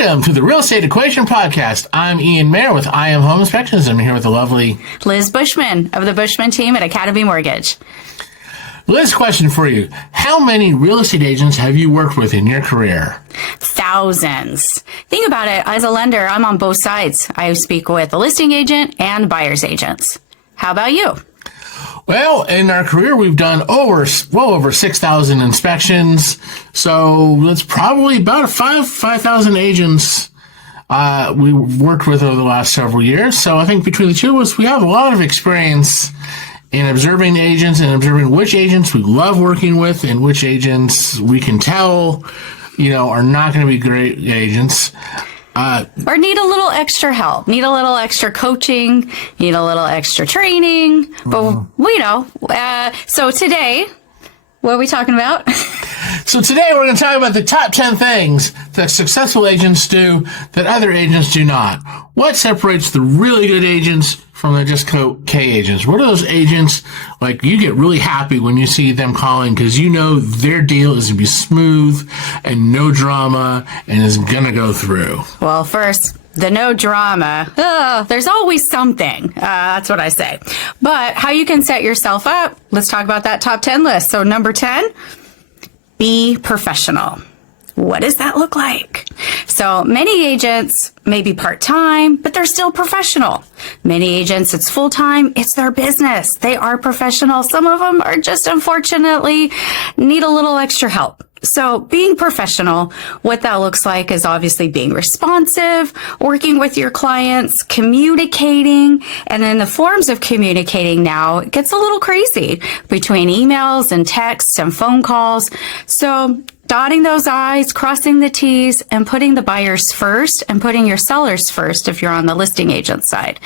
Welcome to the Real Estate Equation Podcast. I'm Ian Mayer with I Am Home Inspections. I'm here with the lovely Liz Bushman of the Bushman team at Academy Mortgage. Liz, question for you. How many real estate agents have you worked with in your career? Thousands. Think about it. As a lender, I'm on both sides. I speak with the listing agent and buyer's agents. How about you? Well, in our career, we've done well over 6,000 inspections. So that's probably about 5,000 agents we worked with over the last several years. So I think between the two of us, we have a lot of experience in observing agents and observing which agents we love working with and which agents we can tell, are not going to be great agents. Or need a little extra help, need a little extra coaching, need a little extra training. But we know. So today, what are we talking about? So today we're going to talk about the top 10 things that successful agents do that other agents do not. What separates the really good agents from the just okay agents? What are those agents, like you get really happy when you see them calling because you know their deal is going to be smooth and no drama and is going to go through? Well, first, the no drama. There's always something. That's what I say. But how you can set yourself up, let's talk about that top 10 list. So number 10, be professional. What does that look like? So many agents may be part-time, but they're still professional. Many agents, it's full-time. It's their business. They are professional. Some of them are just unfortunately need a little extra help. So being professional, what that looks like is obviously being responsive, working with your clients, communicating, and then the forms of communicating now, it gets a little crazy between emails and texts and phone calls. So dotting those I's, crossing the T's, and putting the buyers first and putting your sellers first if you're on the listing agent side.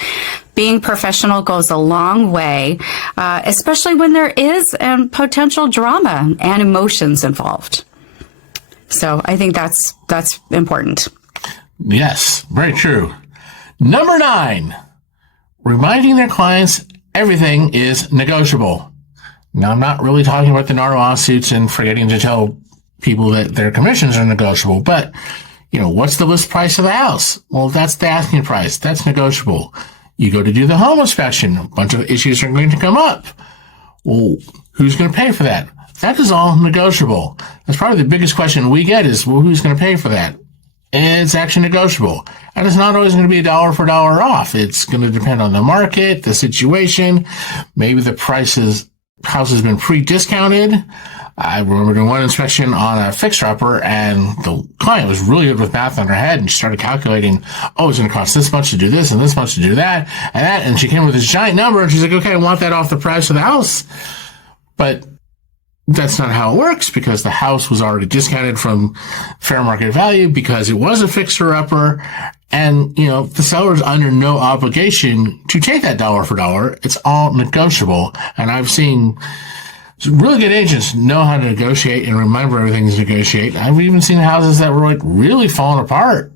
Being professional goes a long way, especially when there is potential drama and emotions involved. So I think that's important. Yes, very true. Number 9, reminding their clients everything is negotiable. Now, I'm not really talking about the NAR lawsuits and forgetting to tell people that their commissions are negotiable, but what's the list price of the house? Well, that's the asking price. That's negotiable. You go to do the home inspection. A bunch of issues are going to come up. Well, who's going to pay for that? That is all negotiable. That's probably the biggest question we get is, well, who's going to pay for that? And it's actually negotiable. And it's not always going to be dollar for dollar off. It's going to depend on the market, the situation. Maybe the house has been pre-discounted. I remember doing one inspection on a fixer-upper, and the client was really good with math in her head, and she started calculating, it's going to cost this much to do this and this much to do that, and she came with this giant number, and she's like, okay, I want that off the price of the house. But that's not how it works, because the house was already discounted from fair market value because it was a fixer-upper, and, the seller's under no obligation to take that dollar for dollar. It's all negotiable, and I've seen really good agents know how to negotiate and remember everything is negotiate. I've even seen houses that were really falling apart.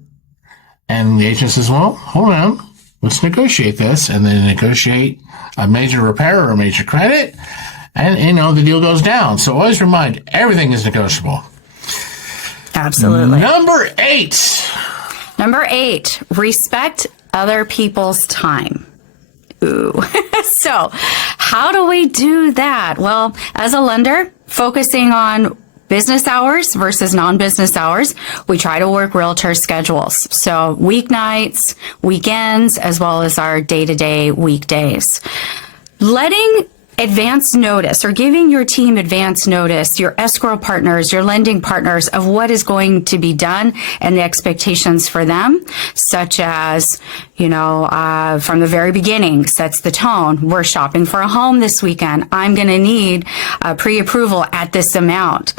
And the agent says, well, hold on, let's negotiate this. And then negotiate a major repair or a major credit. And, the deal goes down. So always remind, everything is negotiable. Absolutely. Number 8, respect other people's time. Ooh. So how do we do that? Well, as a lender, focusing on business hours versus non-business hours, we try to work realtor schedules. So weeknights, weekends, as well as our day-to-day weekdays. Letting advance notice or giving your team advance notice, your escrow partners, your lending partners of what is going to be done and the expectations for them, such as, from the very beginning sets the tone. We're shopping for a home this weekend. I'm going to need pre-approval at this amount.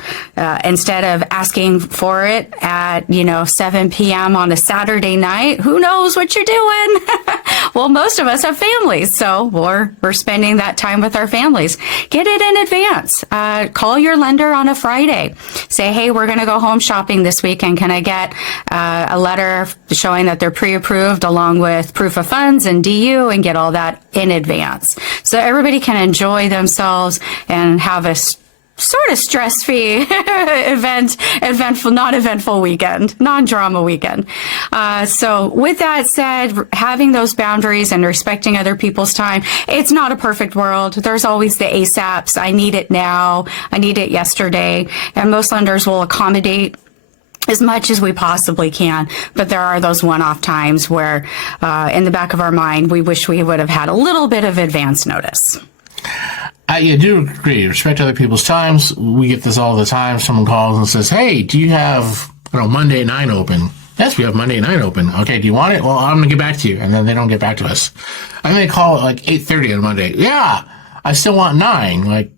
Instead of asking for it at, 7 p.m. on a Saturday night, who knows what you're doing? Well, most of us have families, so we're spending that time with our families. Get it in advance. Call your lender on a Friday. Say, hey, we're going to go home shopping this weekend. Can I get a letter showing that they're pre-approved along with proof of funds and DU, and get all that in advance so everybody can enjoy themselves and have a sort of stress-free non-eventful weekend, non-drama weekend. So with that said, having those boundaries and respecting other people's time, it's not a perfect world. There's always the ASAPs. I need it now. I need it yesterday. And most lenders will accommodate as much as we possibly can. But there are those one-off times where, in the back of our mind, we wish we would have had a little bit of advance notice. I do agree. Respect other people's times. We get this all the time. Someone calls and says, hey, do you have Monday at 9 open? Yes, we have Monday at 9 open. Okay, do you want it? Well, I'm going to get back to you. And then they don't get back to us. And they call at like 8:30 on Monday. Yeah, I still want 9. Like,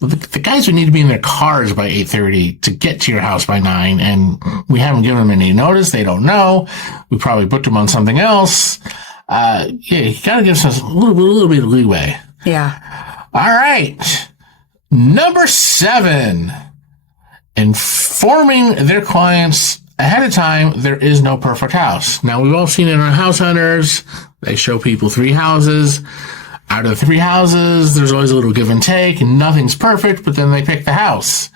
the guys would need to be in their cars by 8:30 to get to your house by 9. And we haven't given them any notice. They don't know. We probably booked them on something else. You got to give us a little bit of leeway. Yeah. All right. Number 7, informing their clients ahead of time there is no perfect house. Now, we've all seen it on House Hunters. They show people 3 houses. Out of 3 houses, there's always a little give and take, and nothing's perfect, but then they pick the house.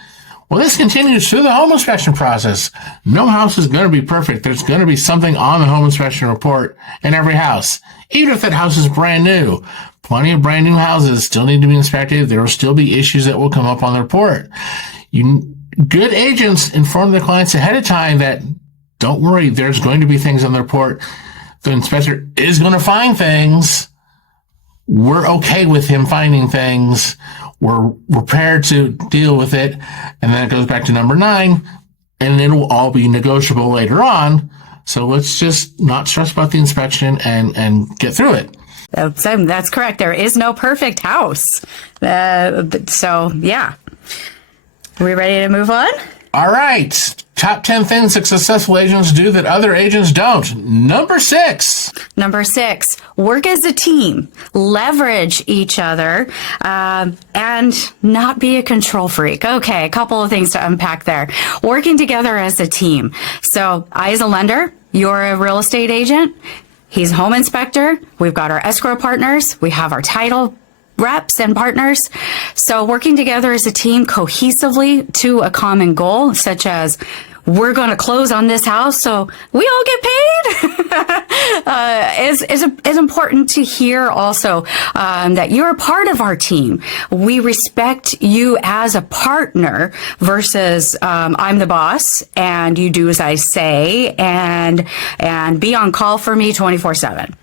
Well, this continues through the home inspection process. No house is going to be perfect. There's going to be something on the home inspection report in every house, even if that house is brand new. Plenty of brand new houses still need to be inspected. There will still be issues that will come up on the report. Good agents inform their clients ahead of time that, don't worry, there's going to be things on the report. The inspector is going to find things. We're okay with him finding things. We're prepared to deal with it. And then it goes back to number 9, and it'll all be negotiable later on. So let's just not stress about the inspection and get through it. That's correct. There is no perfect house. So, yeah. Are we ready to move on? All right. Top 10 things that successful agents do that other agents don't. Number 6. Number 6, work as a team, leverage each other, and not be a control freak. Okay, a couple of things to unpack there. Working together as a team. So I, as a lender, you're a real estate agent. He's a home inspector. We've got our escrow partners. We have our title reps and partners. So working together as a team cohesively to a common goal, such as we're going to close on this house so we all get paid, is important to hear also, that you're a part of our team. We respect you as a partner versus, I'm the boss and you do as I say and be on call for me 24/7.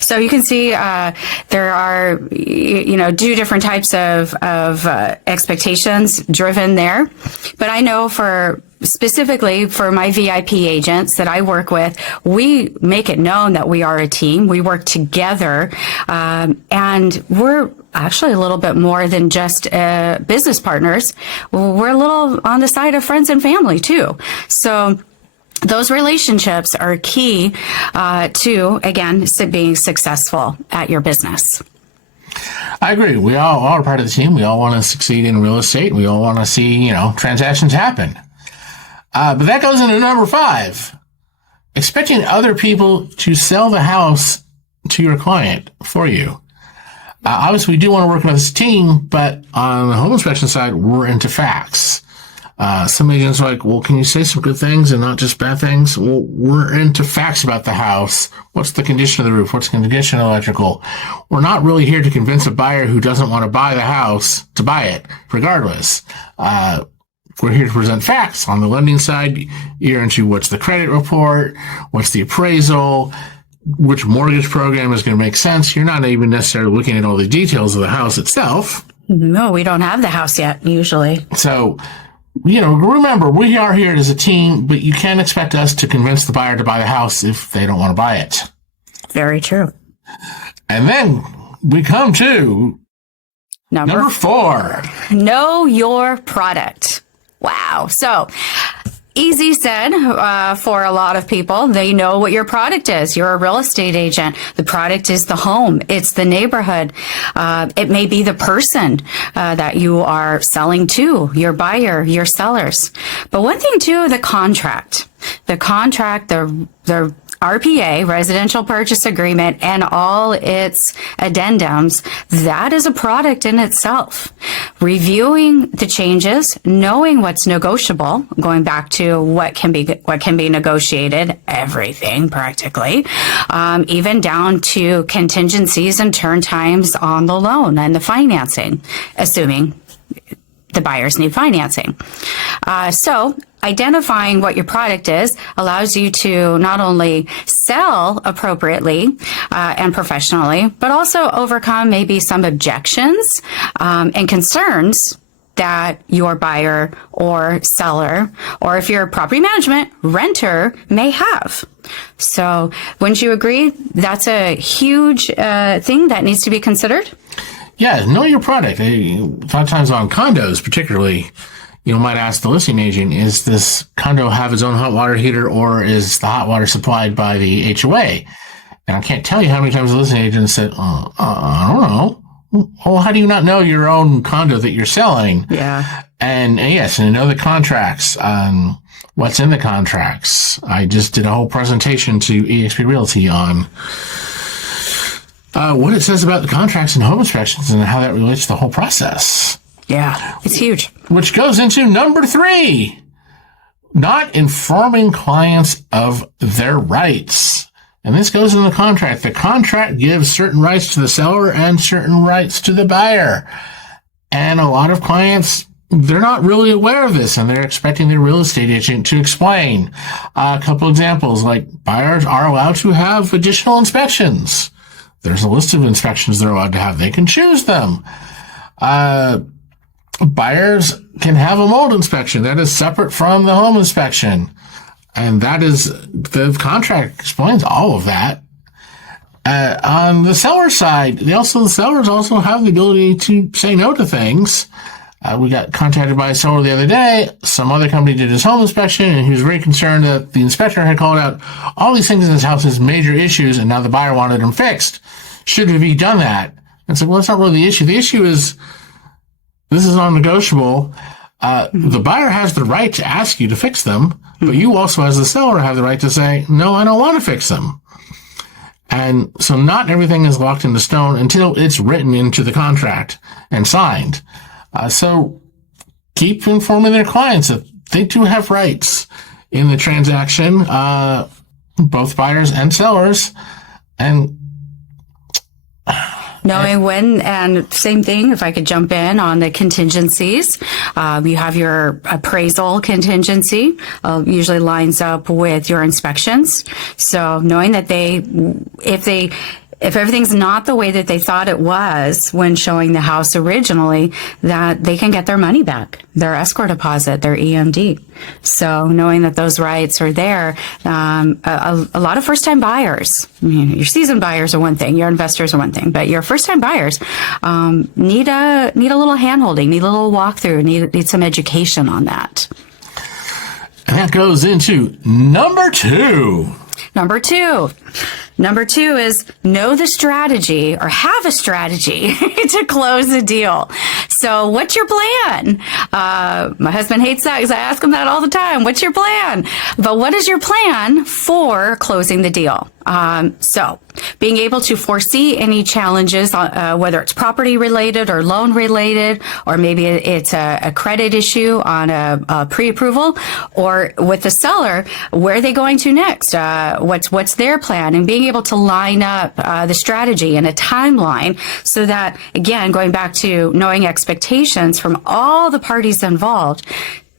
So you can see, there are, 2 different types of expectations driven there. But I know specifically for my VIP agents that I work with, we make it known that we are a team. We work together, and we're actually a little bit more than just business partners. We're a little on the side of friends and family too. So those relationships are key to, again, being successful at your business. I agree. We all are part of the team. We all want to succeed in real estate. We all want to see, transactions happen. But that goes into number 5. Expecting other people to sell the house to your client for you. Obviously, we do want to work with this team, but on the home inspection side, we're into facts. Some agents are like, well, can you say some good things and not just bad things? Well, we're into facts about the house. What's the condition of the roof? What's the condition of electrical? We're not really here to convince a buyer who doesn't want to buy the house to buy it, regardless. We're here to present facts. On the lending side, you're into what's the credit report, what's the appraisal, which mortgage program is going to make sense. You're not even necessarily looking at all the details of the house itself. No, we don't have the house yet, usually. So, remember, we are here as a team, but you can't expect us to convince the buyer to buy the house if they don't want to buy it. Very true. And then we come to number 4. Know your product. Wow. So easy said for a lot of people. They know what your product is. You're a real estate agent. The product is the home. It's the neighborhood. It may be the person that you are selling to, your buyer, your sellers. But one thing too, the contract, the RPA, Residential Purchase Agreement, and all its addendums, that is a product in itself. Reviewing the changes, knowing what's negotiable, going back to what can be negotiated, everything practically, even down to contingencies and turn times on the loan and the financing, assuming the buyers need financing. So identifying what your product is allows you to not only sell appropriately and professionally, but also overcome maybe some objections and concerns that your buyer or seller, or if you're a property management, renter may have. So wouldn't you agree that's a huge thing that needs to be considered? Yeah, know your product. A lot of times on condos, particularly, you might ask the listing agent, is this condo have its own hot water heater, or is the hot water supplied by the HOA? And I can't tell you how many times the listing agent said, I don't know. Well, how do you not know your own condo that you're selling? Yeah. And yes, and know the contracts, what's in the contracts. I just did a whole presentation to eXp Realty on what it says about the contracts and home inspections and how that relates to the whole process. Yeah, it's huge. Which goes into number 3, not informing clients of their rights. And this goes in the contract. The contract gives certain rights to the seller and certain rights to the buyer. And a lot of clients, they're not really aware of this, and they're expecting their real estate agent to explain. A couple examples, like buyers are allowed to have additional inspections. There's a list of inspections they're allowed to have. They can choose them. Buyers can have a mold inspection that is separate from the home inspection. And that is, the contract explains all of that. On the seller side, the sellers also have the ability to say no to things. We got contacted by a seller the other day. Some other company did his home inspection, and he was very concerned that the inspector had called out all these things in his house as major issues, and now the buyer wanted them fixed. Should have he done that? And so, well, that's not really the issue. The issue is, this is non-negotiable. The buyer has the right to ask you to fix them, but you also, as the seller, have the right to say, no, I don't want to fix them. And so not everything is locked into stone until it's written into the contract and signed. So keep informing their clients that they do have rights in the transaction, both buyers and sellers. And knowing when, and same thing, if I could jump in on the contingencies, you have your appraisal contingency, usually lines up with your inspections. So knowing that if everything's not the way that they thought it was when showing the house originally, that they can get their money back, their escrow deposit, their EMD. So knowing that those rights are there, a lot of first-time buyers, your seasoned buyers are one thing, your investors are one thing, but your first-time buyers need a little hand-holding, need a little walkthrough, need some education on that. And that goes into number 2. Number two is know the strategy, or have a strategy to close the deal. So what's your plan? My husband hates that because I ask him that all the time. What's your plan? But what is your plan for closing the deal? So being able to foresee any challenges, whether it's property related or loan related, or maybe it's a credit issue on a pre-approval, or with the seller, where are they going to next? What's their plan? And being able to line up the strategy and a timeline so that, again, going back to knowing expectations from all the parties involved,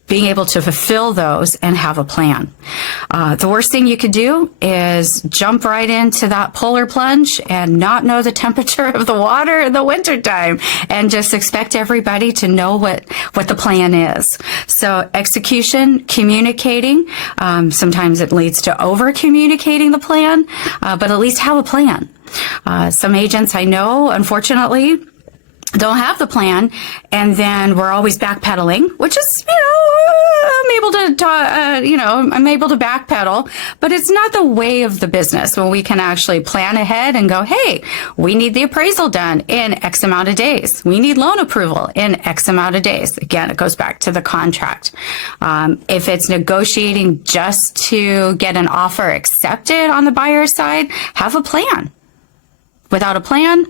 being able to fulfill those and have a plan. The worst thing you could do is jump right into that polar plunge and not know the temperature of the water in the wintertime and just expect everybody to know what the plan is. So execution, communicating, sometimes it leads to over communicating the plan, but at least have a plan. Some agents I know, unfortunately, don't have the plan, and then we're always backpedaling, which is, I'm able to backpedal, but it's not the way of the business when we can actually plan ahead and go, hey, we need the appraisal done in X amount of days. We need loan approval in X amount of days. Again, it goes back to the contract. If it's negotiating just to get an offer accepted on the buyer's side, have a plan. Without a plan,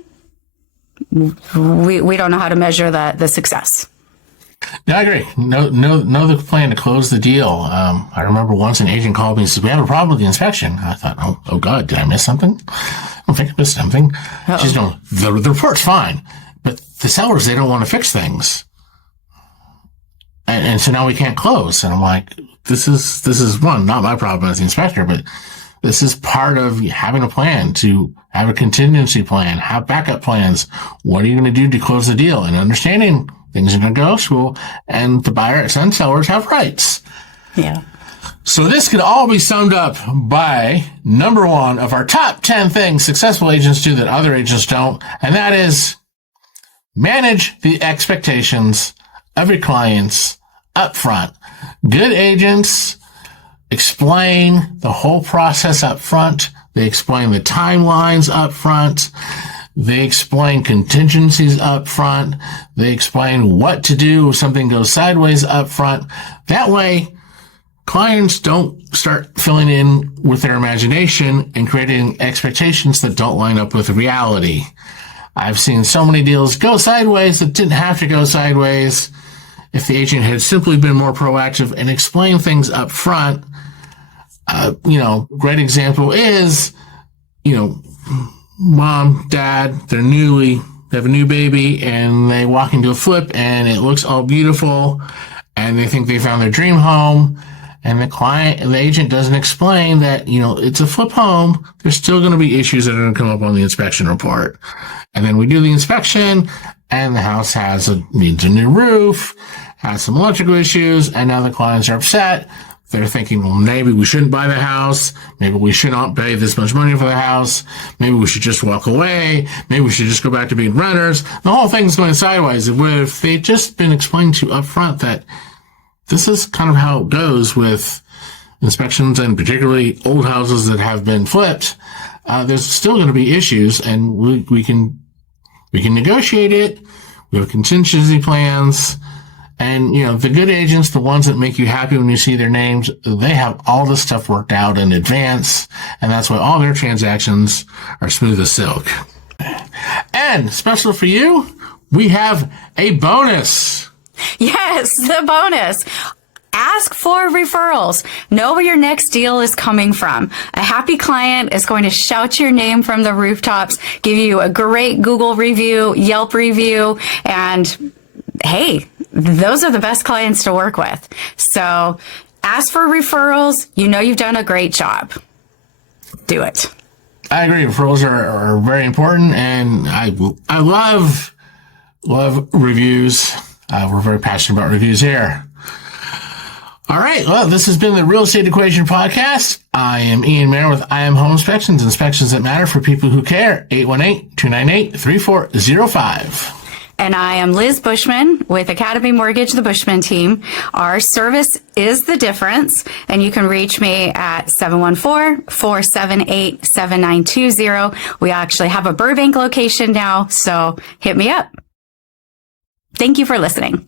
we don't know how to measure the success. Yeah, I agree. Know the plan to close the deal. I remember once an agent called me and said, we have a problem with the inspection. I thought, oh God, did I miss something? I don't think I missed something. She's no, the report's fine, but the sellers, they don't want to fix things. And so now we can't close. And I'm like, this is one, not my problem as the inspector, but this is part of having a plan, to have a contingency plan, have backup plans. What are you going to do to close the deal? And understanding things are negotiable, and the buyer and sellers have rights. Yeah. So this could all be summed up by number one of our top 10 things successful agents do that other agents don't, and that is manage the expectations of your clients up front. Good agents explain the whole process up front. They explain the timelines up front. They explain contingencies up front. They explain what to do if something goes sideways up front. That way, clients don't start filling in with their imagination and creating expectations that don't line up with reality. I've seen so many deals go sideways that didn't have to go sideways if the agent had simply been more proactive and explained things up front. Great example is, mom, dad, they have a new baby, and they walk into a flip and it looks all beautiful and they think they found their dream home, and the agent doesn't explain that, it's a flip home. There's still going to be issues that are going to come up on the inspection report. And then we do the inspection and the house needs a new roof, has some electrical issues, and now the clients are upset. They're thinking, well, maybe we shouldn't buy the house. Maybe we should not pay this much money for the house. Maybe we should just walk away. Maybe we should just go back to being renters. The whole thing's going sideways. If they'd just been explained to up front that this is kind of how it goes with inspections, and particularly old houses that have been flipped, there's still going to be issues, and we can negotiate it. We have contingency plans. And, the good agents, the ones that make you happy when you see their names, they have all this stuff worked out in advance. And that's why all their transactions are smooth as silk. And special for you, we have a bonus. Yes, the bonus. Ask for referrals. Know where your next deal is coming from. A happy client is going to shout your name from the rooftops, give you a great Google review, Yelp review, and hey, those are the best clients to work with. So ask for referrals. You've done a great job. Do it. I agree. Referrals are very important, and I love reviews. We're very passionate about reviews here. All right. Well, this has been the Real Estate Equation Podcast. I am Ian Mayer with I Am Home Inspections, inspections that matter for people who care. 818-298-3405. And I am Liz Bushman with Academy Mortgage, the Bushman team. Our service is the difference, and you can reach me at 714-478-7920. We actually have a Burbank location now, so hit me up. Thank you for listening.